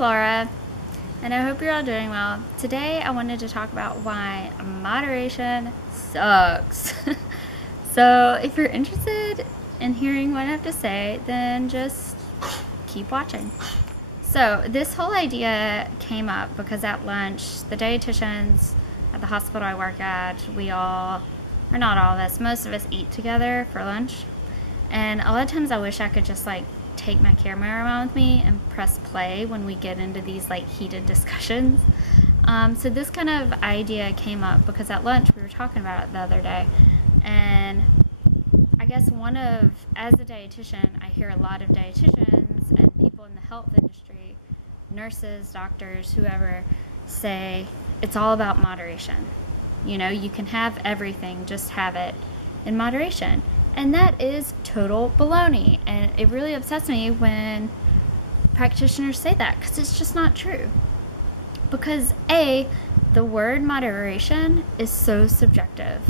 Laura, and I hope you're all doing well. Today I wanted to talk about why moderation sucks. So if you're interested in hearing what I have to say, then just keep watching. So this whole idea came up because at lunch, the dietitians at the hospital I work at, we all, or not all of us, most of us eat together for lunch. And a lot of times I wish I could just take my camera around with me and press play when we get into these heated discussions. So this kind of idea came up because at lunch we were talking about it the other day, and I guess as a dietitian, I hear a lot of dietitians and people in the health industry, nurses, doctors, whoever, say it's all about moderation. You can have everything, just have it in moderation. And that is total baloney. And it really upsets me when practitioners say that, because it's just not true. Because the word moderation is so subjective.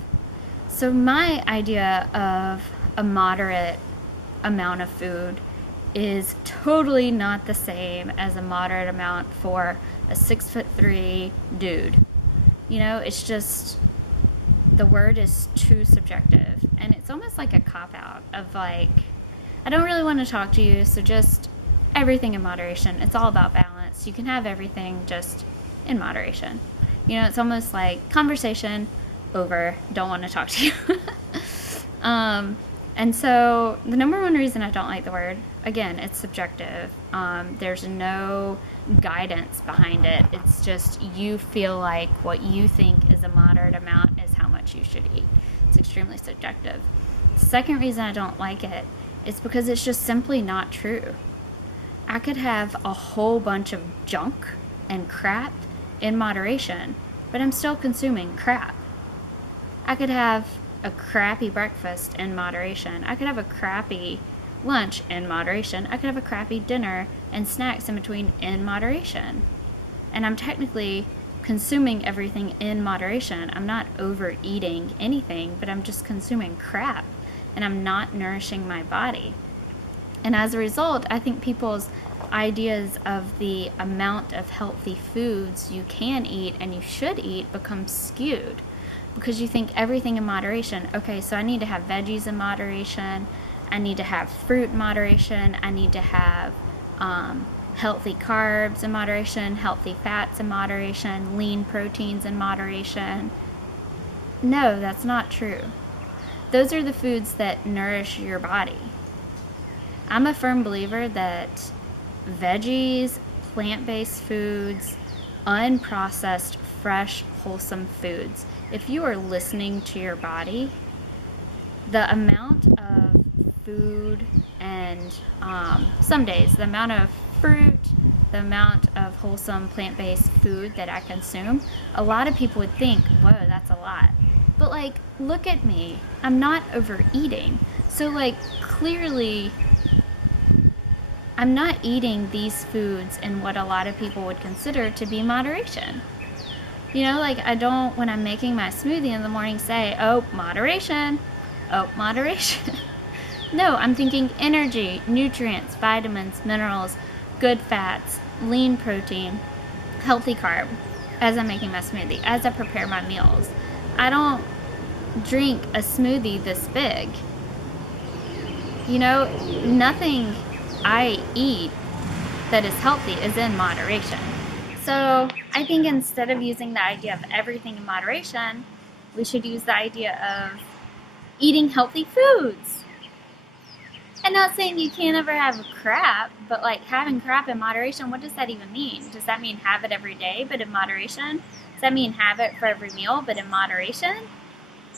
So my idea of a moderate amount of food is totally not the same as a moderate amount for a 6'3" dude. It's just, the word is too subjective, and it's almost like a cop-out of I don't really want to talk to you, so just everything in moderation. It's all about balance. You can have everything just in moderation. It's almost like conversation over, don't want to talk to you. And so the number one reason I don't like the word, again, it's subjective. There's no guidance behind it. It's just you feel like what you think is a moderate amount is how much you should eat. It's extremely subjective. The second reason I don't like it is because it's just simply not true. I could have a whole bunch of junk and crap in moderation, but I'm still consuming crap. I could have a crappy breakfast in moderation. I could have a crappy lunch in moderation. I could have a crappy dinner and snacks in between in moderation. And I'm technically consuming everything in moderation. I'm not overeating anything, but I'm just consuming crap, and I'm not nourishing my body. And as a result, I think people's ideas of the amount of healthy foods you can eat and you should eat becomes skewed, because you think everything in moderation. Okay, so I need to have veggies in moderation, I need to have fruit in moderation, I need to have healthy carbs in moderation, healthy fats in moderation, lean proteins in moderation. No, that's not true. Those are the foods that nourish your body. I'm a firm believer that veggies, plant-based foods, unprocessed, fresh, wholesome foods, if you are listening to your body, the amount of food and some days the amount of fruit, the amount of wholesome plant-based food that I consume, a lot of people would think, whoa, that's a lot. But look at me. I'm not overeating. So clearly I'm not eating these foods in what a lot of people would consider to be moderation. I don't, when I'm making my smoothie in the morning, say, oh, moderation. Oh, moderation. No, I'm thinking energy, nutrients, vitamins, minerals, good fats, lean protein, healthy carb, as I'm making my smoothie, as I prepare my meals. I don't drink a smoothie this big. Nothing I eat that is healthy is in moderation. So I think instead of using the idea of everything in moderation, we should use the idea of eating healthy foods. And not saying you can't ever have crap, but having crap in moderation, what does that even mean? Does that mean have it every day, but in moderation? Does that mean have it for every meal, but in moderation?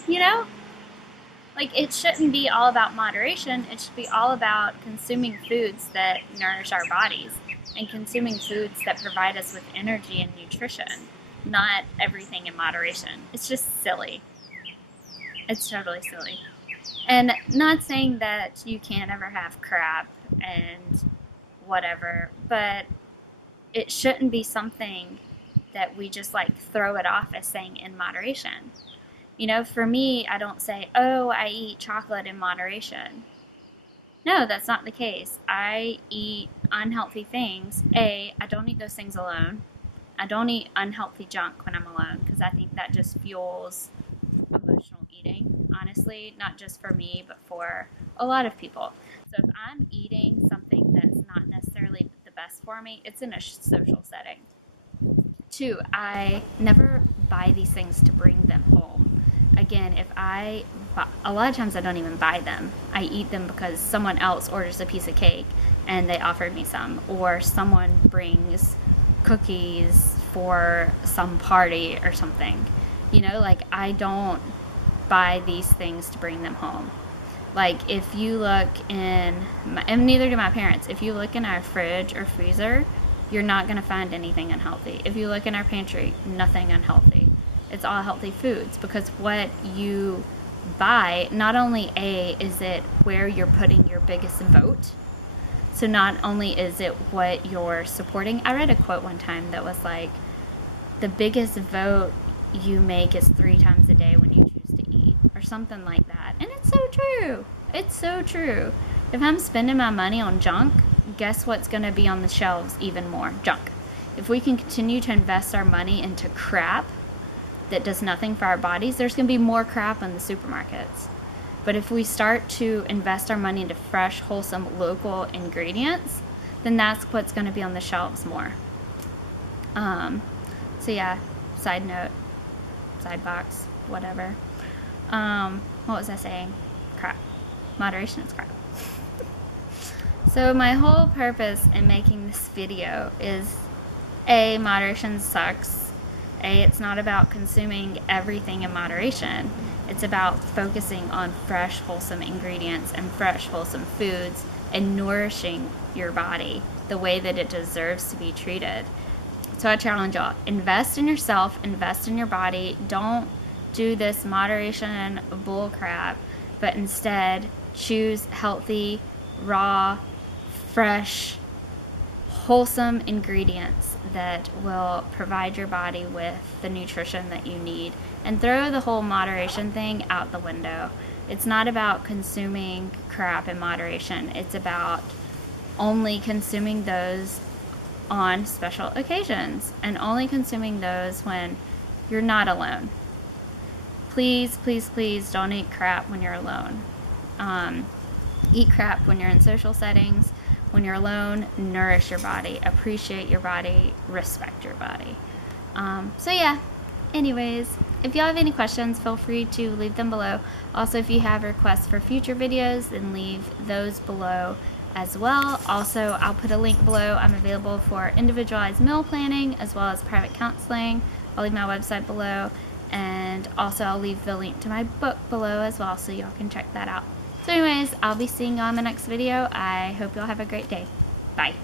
It shouldn't be all about moderation. It should be all about consuming foods that nourish our bodies and consuming foods that provide us with energy and nutrition, not everything in moderation. It's just silly. It's totally silly. And not saying that you can't ever have crap and whatever, but it shouldn't be something that we just throw it off as saying in moderation. For me, I don't say, oh, I eat chocolate in moderation. No, that's not the case. I eat unhealthy things. I don't eat those things alone. I don't eat unhealthy junk when I'm alone because I think that just fuels emotional eating, honestly, not just for me, but for a lot of people. So if I'm eating something that's not necessarily the best for me, it's in a social setting. Two, I never buy these things to bring them home. Again, a lot of times I don't even buy them. I eat them because someone else orders a piece of cake and they offered me some, or someone brings cookies for some party or something. Like I don't buy these things to bring them home. Like if you look and neither do my parents, if you look in our fridge or freezer, you're not going to find anything unhealthy. If you look in our pantry, nothing unhealthy. It's all healthy foods because what you buy, not only is it where you're putting your biggest vote, so not only is it what you're supporting. I read a quote one time that was like, the biggest vote you make is 3 times a day when you choose to eat, or something like that. And it's so true. It's so true. If I'm spending my money on junk, guess what's going to be on the shelves even more? Junk. If we can continue to invest our money into crap that does nothing for our bodies, there's going to be more crap in the supermarkets. But if we start to invest our money into fresh, wholesome, local ingredients, then that's what's going to be on the shelves more. So yeah, side note, side box, whatever. What was I saying? Crap. Moderation is crap. So my whole purpose in making this video is A, moderation sucks. It's not about consuming everything in moderation. It's about focusing on fresh, wholesome ingredients and fresh, wholesome foods and nourishing your body the way that it deserves to be treated. So I challenge y'all, invest in yourself, invest in your body. Don't do this moderation bull crap, but instead choose healthy, raw, fresh, wholesome ingredients that will provide your body with the nutrition that you need, and throw the whole moderation thing out the window. It's not about consuming crap in moderation. It's about only consuming those on special occasions and only consuming those when you're not alone. Please, please, please don't eat crap when you're alone. Eat crap when you're in social settings. When you're alone, nourish your body, appreciate your body, respect your body. So yeah, anyways, if y'all have any questions, feel free to leave them below. Also, if you have requests for future videos, then leave those below as well. Also, I'll put a link below. I'm available for individualized meal planning as well as private counseling. I'll leave my website below, and also I'll leave the link to my book below as well, so y'all can check that out. So anyways, I'll be seeing you on the next video. I hope y'all have a great day. Bye.